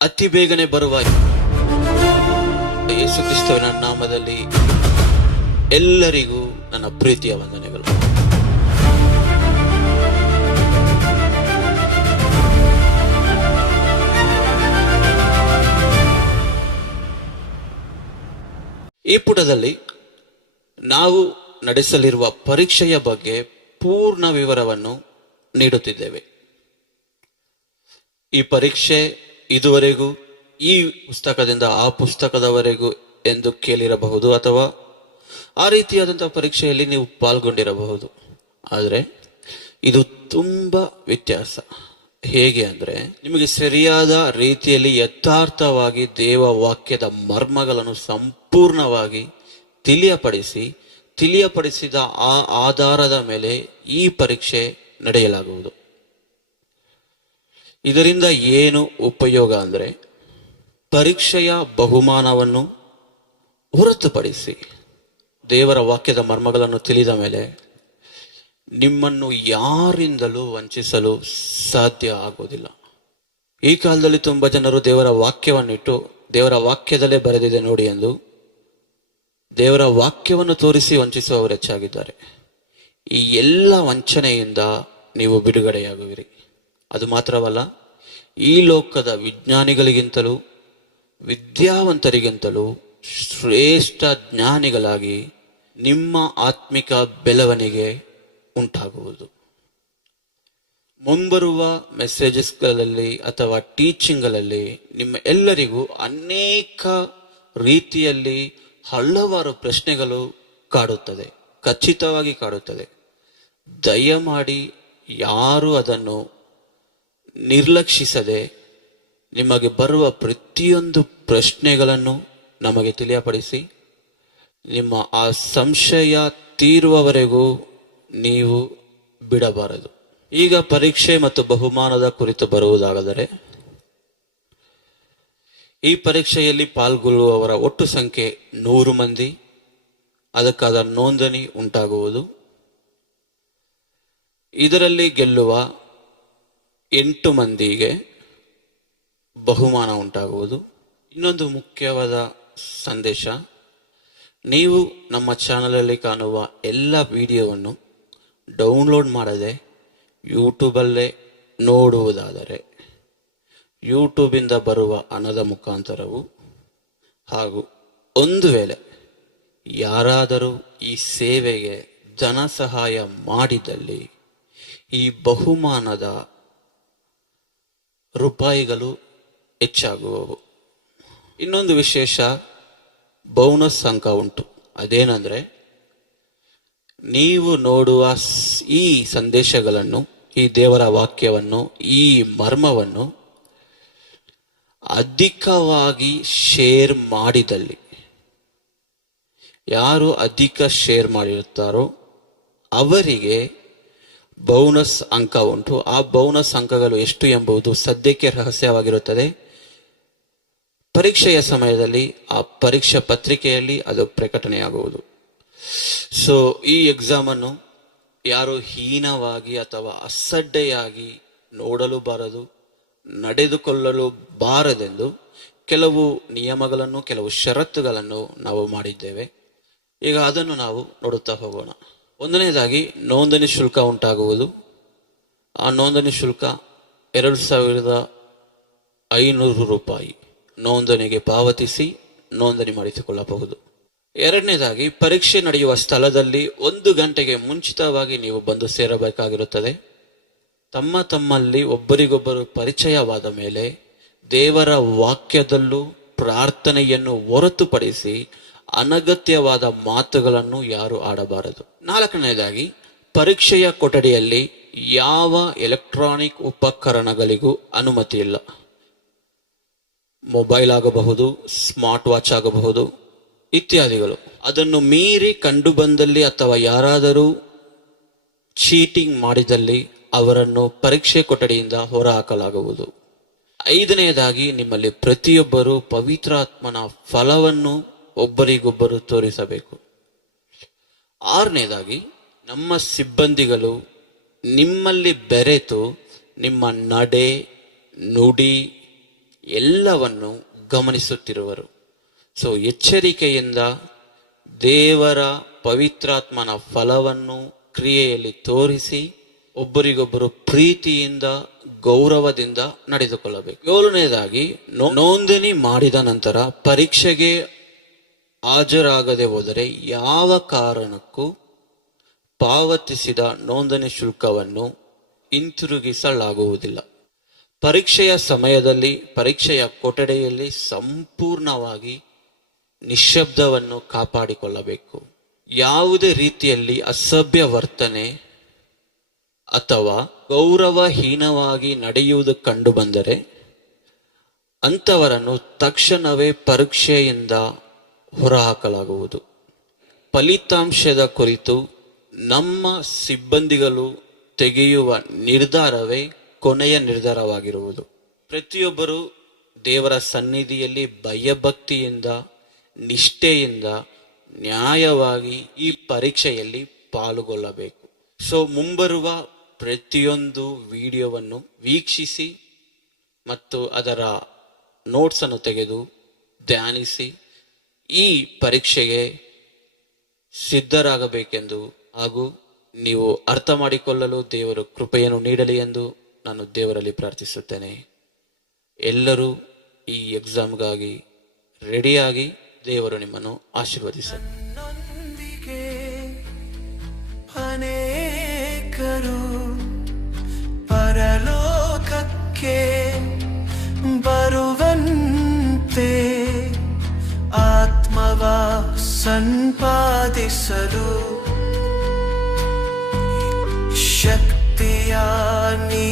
ಅತಿ ಬೇಗನೆ ಬರುವ ಯೇಸು ಕ್ರಿಸ್ತುವಿನ ನಾಮದಲ್ಲಿ ಎಲ್ಲರಿಗೂ ನನ್ನ ಪ್ರೀತಿಯ ವಂದನೆಗಳು. ಈ ಪುಟದಲ್ಲಿ ನಾವು ನಡೆಸಲಿರುವ ಪರೀಕ್ಷೆಯ ಬಗ್ಗೆ ಪೂರ್ಣ ವಿವರವನ್ನು ನೀಡುತ್ತಿದ್ದೇವೆ. ಈ ಪರೀಕ್ಷೆ ಇದುವರೆಗೂ ಈ ಪುಸ್ತಕದಿಂದ ಆ ಪುಸ್ತಕದವರೆಗೂ ಎಂದು ಕೇಳಿರಬಹುದು, ಅಥವಾ ಆ ರೀತಿಯಾದಂತಹ ಪರೀಕ್ಷೆಯಲ್ಲಿ ನೀವು ಪಾಲ್ಗೊಂಡಿರಬಹುದು. ಆದರೆ ಇದು ತುಂಬಾ ವ್ಯತ್ಯಾಸ. ಹೇಗೆ ಅಂದ್ರೆ, ನಿಮಗೆ ಸರಿಯಾದ ರೀತಿಯಲ್ಲಿ ಯಥಾರ್ಥವಾಗಿ ದೇವ ವಾಕ್ಯದ ಮರ್ಮಗಳನ್ನು ಸಂಪೂರ್ಣವಾಗಿ ತಿಳಿಯಪಡಿಸಿದ ಆ ಆಧಾರದ ಮೇಲೆ ಈ ಪರೀಕ್ಷೆ ನಡೆಯಲಾಗುವುದು. ಇದರಿಂದ ಏನು ಉಪಯೋಗ ಅಂದ್ರೆ, ಪರೀಕ್ಷೆಯ ಬಹುಮಾನವನ್ನು ಹೊರತುಪಡಿಸಿ ದೇವರ ವಾಕ್ಯದ ಮರ್ಮಗಳನ್ನು ತಿಳಿದ ಮೇಲೆ ನಿಮ್ಮನ್ನು ಯಾರಿಂದಲೂ ವಂಚಿಸಲು ಸಾಧ್ಯ ಆಗುವುದಿಲ್ಲ. ಈ ಕಾಲದಲ್ಲಿ ತುಂಬಾ ಜನರು ದೇವರ ವಾಕ್ಯವನ್ನಿಟ್ಟು ದೇವರ ವಾಕ್ಯದಲ್ಲೇ ಬರೆದಿದೆ ನೋಡಿ ಎಂದು ದೇವರ ವಾಕ್ಯವನ್ನು ತೋರಿಸಿ ವಂಚಿಸುವವರು ಹೆಚ್ಚಾಗಿದ್ದಾರೆ. ಈ ಎಲ್ಲ ವಂಚನೆಯಿಂದ ನೀವು ಬಿಡುಗಡೆಯಾಗುವಿರಿ. ಅದು ಮಾತ್ರವಲ್ಲ, ಈ ಲೋಕದ ವಿಜ್ಞಾನಿಗಳಿಗಿಂತಲೂ ವಿದ್ಯಾವಂತರಿಗಿಂತಲೂ ಶ್ರೇಷ್ಠ ಜ್ಞಾನಿಗಳಾಗಿ ನಿಮ್ಮ ಆತ್ಮಿಕ ಬೆಳವಣಿಗೆ ಉಂಟಾಗುವುದು. ಮುಂಬರುವ ಮೆಸೇಜಸ್ಗಳಲ್ಲಿ ಅಥವಾ ಟೀಚಿಂಗ್ಗಳಲ್ಲಿ ನಿಮ್ಮ ಎಲ್ಲರಿಗೂ ಅನೇಕ ರೀತಿಯಲ್ಲಿ ಹಲವಾರು ಪ್ರಶ್ನೆಗಳು ಕಾಡುತ್ತದೆ, ಖಚಿತವಾಗಿ ಕಾಡುತ್ತದೆ. ದಯಮಾಡಿ ಯಾರು ಅದನ್ನು ನಿರ್ಲಕ್ಷಿಸದೆ ನಿಮಗೆ ಬರುವ ಪ್ರತಿಯೊಂದು ಪ್ರಶ್ನೆಗಳನ್ನು ನಮಗೆ ತಿಳಿಯಪಡಿಸಿ, ನಿಮ್ಮ ಆ ಸಂಶಯ ತೀರುವವರೆಗೂ ನೀವು ಬಿಡಬಾರದು. ಈಗ ಪರೀಕ್ಷೆ ಮತ್ತು ಬಹುಮಾನದ ಕುರಿತು ಬರುವುದಾದರೆ, ಈ ಪರೀಕ್ಷೆಯಲ್ಲಿ ಪಾಲ್ಗೊಳ್ಳುವವರ ಒಟ್ಟು ಸಂಖ್ಯೆ 100 ಮಂದಿ. ಅದಕ್ಕಾದ ನೋಂದಣಿ ಉಂಟಾಗುವುದು. ಇದರಲ್ಲಿ ಗೆಲ್ಲುವ 8 ಮಂದಿಗೆ ಬಹುಮಾನ ಉಂಟಾಗುವುದು. ಇನ್ನೊಂದು ಮುಖ್ಯವಾದ ಸಂದೇಶ, ನೀವು ನಮ್ಮ ಚಾನಲಲ್ಲಿ ಕಾಣುವ ಎಲ್ಲ ವಿಡಿಯೋವನ್ನು ಡೌನ್ಲೋಡ್ ಮಾಡದೆ ಯೂಟ್ಯೂಬಲ್ಲೇ ನೋಡುವುದಾದರೆ ಯೂಟ್ಯೂಬಿಂದ ಬರುವ ಹಣದ ಮುಖಾಂತರವು, ಹಾಗೂ ಒಂದು ವೇಳೆ ಯಾರಾದರೂ ಈ ಸೇವೆಗೆ ಧನ ಸಹಾಯ ಮಾಡಿದಲ್ಲಿ ಈ ಬಹುಮಾನದ ರೂಪಾಯಿಗಳು ಹೆಚ್ಚಾಗುವವು. ಇನ್ನೊಂದು ವಿಶೇಷ ಬೋನಸ್ ಅಂಕ ಉಂಟು. ಅದೇನಂದ್ರೆ, ನೀವು ನೋಡುವ ಈ ಸಂದೇಶಗಳನ್ನು, ಈ ದೇವರ ವಾಕ್ಯವನ್ನು, ಈ ಮರ್ಮವನ್ನು ಅಧಿಕವಾಗಿ ಶೇರ್ ಮಾಡಿದಲ್ಲಿ, ಯಾರು ಅಧಿಕ ಶೇರ್ ಮಾಡಿರುತ್ತಾರೋ ಅವರಿಗೆ ಬೋನಸ್ ಅಂಕ ಉಂಟು. ಆ ಬೋನಸ್ ಅಂಕಗಳು ಎಷ್ಟು ಎಂಬುದು ಸದ್ಯಕ್ಕೆ ರಹಸ್ಯವಾಗಿರುತ್ತದೆ. ಪರೀಕ್ಷೆಯ ಸಮಯದಲ್ಲಿ ಆ ಪರೀಕ್ಷಾ ಪತ್ರಿಕೆಯಲ್ಲಿ ಅದು ಪ್ರಕಟಣೆಯಾಗುವುದು. ಸೊ ಈ ಎಕ್ಸಾಮ್ ಅನ್ನು ಯಾರು ಹೀನವಾಗಿ ಅಥವಾ ಅಸಡ್ಡೆಯಾಗಿ ನೋಡಲು ಬಾರದು, ನಡೆದುಕೊಳ್ಳಲು ಬಾರದೆಂದು ಕೆಲವು ನಿಯಮಗಳನ್ನು, ಕೆಲವು ಷರತ್ತುಗಳನ್ನು ನಾವು ಮಾಡಿದ್ದೇವೆ. ಈಗ ಅದನ್ನು ನಾವು ನೋಡುತ್ತಾ ಹೋಗೋಣ. ಒಂದನೇದಾಗಿ ನೋಂದಣಿ ಶುಲ್ಕ ಉಂಟಾಗುವುದು. ಆ ನೋಂದಣಿ ಶುಲ್ಕ 2500 ರೂಪಾಯಿ ನೋಂದಣಿಗೆ ಪಾವತಿಸಿ ನೋಂದಣಿ ಮಾಡಿಸಿಕೊಳ್ಳಬಹುದು. ಎರಡನೇದಾಗಿ, ಪರೀಕ್ಷೆ ನಡೆಯುವ ಸ್ಥಳದಲ್ಲಿ 1 ಗಂಟೆಗೆ ಮುಂಚಿತವಾಗಿ ನೀವು ಬಂದು ಸೇರಬೇಕಾಗಿರುತ್ತದೆ. ತಮ್ಮಲ್ಲಿ ಒಬ್ಬರಿಗೊಬ್ಬರು ಪರಿಚಯವಾದ ಮೇಲೆ ದೇವರ ವಾಕ್ಯದಲ್ಲೂ ಪ್ರಾರ್ಥನೆಯನ್ನು ಹೊರತುಪಡಿಸಿ ಅನಗತ್ಯವಾದ ಮಾತುಗಳನ್ನು ಯಾರು ಆಡಬಾರದು. 4ನೇದಾಗಿ, ಪರೀಕ್ಷೆಯ ಕೊಠಡಿಯಲ್ಲಿ ಯಾವ ಎಲೆಕ್ಟ್ರಾನಿಕ್ ಉಪಕರಣಗಳಿಗೂ ಅನುಮತಿ ಇಲ್ಲ. ಮೊಬೈಲ್ ಆಗಬಹುದು, ಸ್ಮಾರ್ಟ್ ವಾಚ್ ಆಗಬಹುದು, ಇತ್ಯಾದಿಗಳು. ಅದನ್ನು ಮೀರಿ ಕಂಡು ಬಂದಲ್ಲಿ ಅಥವಾ ಯಾರಾದರೂ ಚೀಟಿಂಗ್ ಮಾಡಿದಲ್ಲಿ ಅವರನ್ನು ಪರೀಕ್ಷೆ ಕೊಠಡಿಯಿಂದ ಹೊರಹಾಕಲಾಗುವುದು. 5ನೇದಾಗಿ, ನಿಮ್ಮಲ್ಲಿ ಪ್ರತಿಯೊಬ್ಬರು ಪವಿತ್ರಾತ್ಮನ ಫಲವನ್ನು ಒಬ್ಬರಿಗೊಬ್ಬರು ತೋರಿಸಬೇಕು. 6ನೇದಾಗಿ, ನಮ್ಮ ಸಿಬ್ಬಂದಿಗಳು ನಿಮ್ಮಲ್ಲಿ ಬೆರೆತು ನಿಮ್ಮ ನಡೆ, ನುಡಿ, ಎಲ್ಲವನ್ನು ಗಮನಿಸುತ್ತಿರುವರು. ಸೊ ಎಚ್ಚರಿಕೆಯಿಂದ ದೇವರ ಪವಿತ್ರಾತ್ಮನ ಫಲವನ್ನು ಕ್ರಿಯೆಯಲ್ಲಿ ತೋರಿಸಿ ಒಬ್ಬರಿಗೊಬ್ಬರು ಪ್ರೀತಿಯಿಂದ ಗೌರವದಿಂದ ನಡೆದುಕೊಳ್ಳಬೇಕು. 7ನೇದಾಗಿ, ನೋಂದಣಿ ಮಾಡಿದ ನಂತರ ಪರೀಕ್ಷೆಗೆ ಹಾಜರಾಗದೆ ಹೋದರೆ ಯಾವ ಕಾರಣಕ್ಕೂ ಪಾವತಿಸಿದ ನೋಂದಣಿ ಶುಲ್ಕವನ್ನು ಹಿಂತಿರುಗಿಸಲಾಗುವುದಿಲ್ಲ. ಪರೀಕ್ಷೆಯ ಸಮಯದಲ್ಲಿ ಪರೀಕ್ಷೆಯ ಕೊಠಡಿಯಲ್ಲಿ ಸಂಪೂರ್ಣವಾಗಿ ನಿಶ್ಶಬ್ದವನ್ನು ಕಾಪಾಡಿಕೊಳ್ಳಬೇಕು. ಯಾವುದೇ ರೀತಿಯಲ್ಲಿ ಅಸಭ್ಯ ವರ್ತನೆ ಅಥವಾ ಗೌರವಹೀನವಾಗಿ ನಡೆಯುವುದು ಕಂಡು ಬಂದರೆ ಅಂಥವರನ್ನು ತಕ್ಷಣವೇ ಪರೀಕ್ಷೆಯಿಂದ ಹೊರಹಾಕಲಾಗುವುದು. ಫಲಿತಾಂಶದ ಕುರಿತು ನಮ್ಮ ಸಿಬ್ಬಂದಿಗಳು ತೆಗೆಯುವ ನಿರ್ಧಾರವೇ ಕೊನೆಯ ನಿರ್ಧಾರವಾಗಿರುವುದು. ಪ್ರತಿಯೊಬ್ಬರು ದೇವರ ಸನ್ನಿಧಿಯಲ್ಲಿ ಭಯಭಕ್ತಿಯಿಂದ ನಿಷ್ಠೆಯಿಂದ ನ್ಯಾಯವಾಗಿ ಈ ಪರೀಕ್ಷೆಯಲ್ಲಿ ಪಾಲ್ಗೊಳ್ಳಬೇಕು. ಸೊ ಮುಂಬರುವ ಪ್ರತಿಯೊಂದು ವಿಡಿಯೋವನ್ನು ವೀಕ್ಷಿಸಿ ಮತ್ತು ಅದರ ನೋಟ್ಸನ್ನು ತೆಗೆದು ಧ್ಯಾನಿಸಿ ಈ ಪರೀಕ್ಷೆಗೆ ಸಿದ್ಧರಾಗಬೇಕೆಂದು ಹಾಗೂ ನೀವು ಅರ್ಥ ಮಾಡಿಕೊಳ್ಳಲು ದೇವರು ಕೃಪೆಯನ್ನು ನೀಡಲಿ ಎಂದು ನಾನು ದೇವರಲ್ಲಿ ಪ್ರಾರ್ಥಿಸುತ್ತೇನೆ. ಎಲ್ಲರೂ ಈ ಎಕ್ಸಾಮ್ಗಾಗಿ ರೆಡಿಯಾಗಿ ದೇವರು ನಿಮ್ಮನ್ನು ಆಶೀರ್ವದಿಸಲಿ. ಅನೇಕರು ಪರಲೋಕಕ್ಕೆ ಬರುವಂತೆ ಆತ್ಮವ ಸಂಪಾದಿಸಲು ಶಕ್ತಿಯ ನೀ